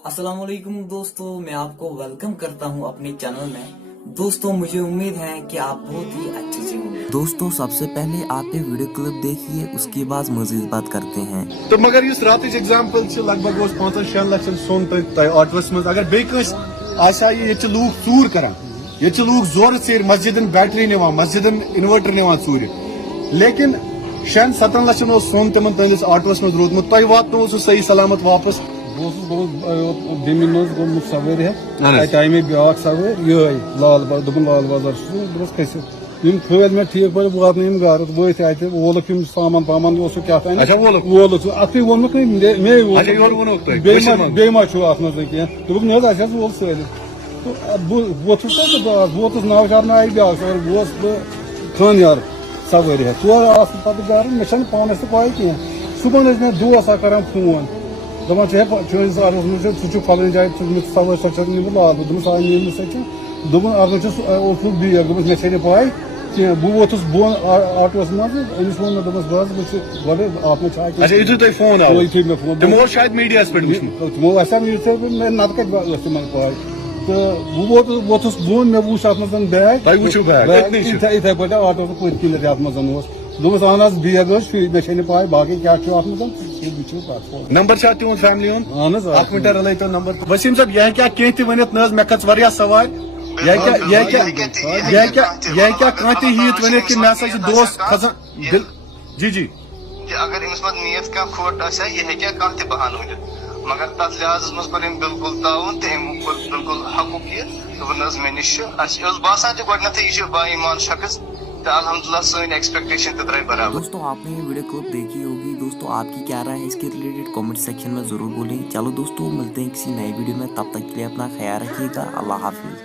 अस्सलाम वालेकुम दोस्तों, मैं आपको वेलकम करता हूं अपने चैनल में। दोस्तों मुझे उम्मीद है कि आप बहुत ही अच्छे से होंगे। दोस्तों सबसे पहले आप ये वीडियो क्लिप देखिए, उसके बाद मजीद बात करते हैं। तो मगर इस रात एग्जाम्पल लगभग 5-6 लाख सोन ऑटोस मज अगर बेस ये लूख चूर करान ये लूख जोर से मस्जिदन बैटरी निवान मस्जिदन इन्वर्टर निवान चूर लेकिन 6-7 लाख सोन तिमन तहस ऑटोस मज रोदमुत तुम वातो सही सलामत वापस जमीन गोमुत सवार है ब्या सवार ये लाल दोपन लाल बाजार बस खस फल मे ठीक पे वातन गर वत अत वोलक सामान पामान क्या वोलक अत वोनक मे बे मा मज कह वोल साल तो वोथुस वोतुस नौशार आई ब्या सवार बहुत खानयार सवार है तोर पे गर मे पानस तो पाई कह सुबह मे दोस्त कर फोन दपान चस सह फलन जाए सवार सो लाल दोपस आ नीम सोन बैग दोपस मे छे पाई कह बह वोथुस बोन ऑटोस मज अमिस वो बस गो मे फोन तमो मे नत कत पाई तो बह वोथुस बोन मे वुच अत मज बैग इथे पे ऑटो पत किन अत मज दोपस अहन बैग मे छे पाई बाकी क्या मज नंबर तुद फैमिली रल तो नंबर वसीम साहब यह क्या कह वन मे खच वारिया सवार यह क्या कह हीत वन कि मे दोस्त खसन जी जी अगर अमिस मज नीयत क्या खोट यह हे कह बहान वन मगर तथ लिहाज मज कर बिल्कुल ताउन तो बिल्कुल हकुक यह मे नश बासान गडनथ यह बाईमान शख्स तो अल्हम्दुलिल्लाह सही एक्सपेक्टेशन तो द्राई बराबर। दोस्तों आपने ये वीडियो क्लिप देखी होगी, दोस्तों आपकी क्या राय है इसके रिलेटेड कमेंट सेक्शन में जरूर बोलें। चलो दोस्तों मिलते हैं किसी नए वीडियो में, तब तक के लिए अपना ख्याल रखिएगा। अल्लाह हाफिज।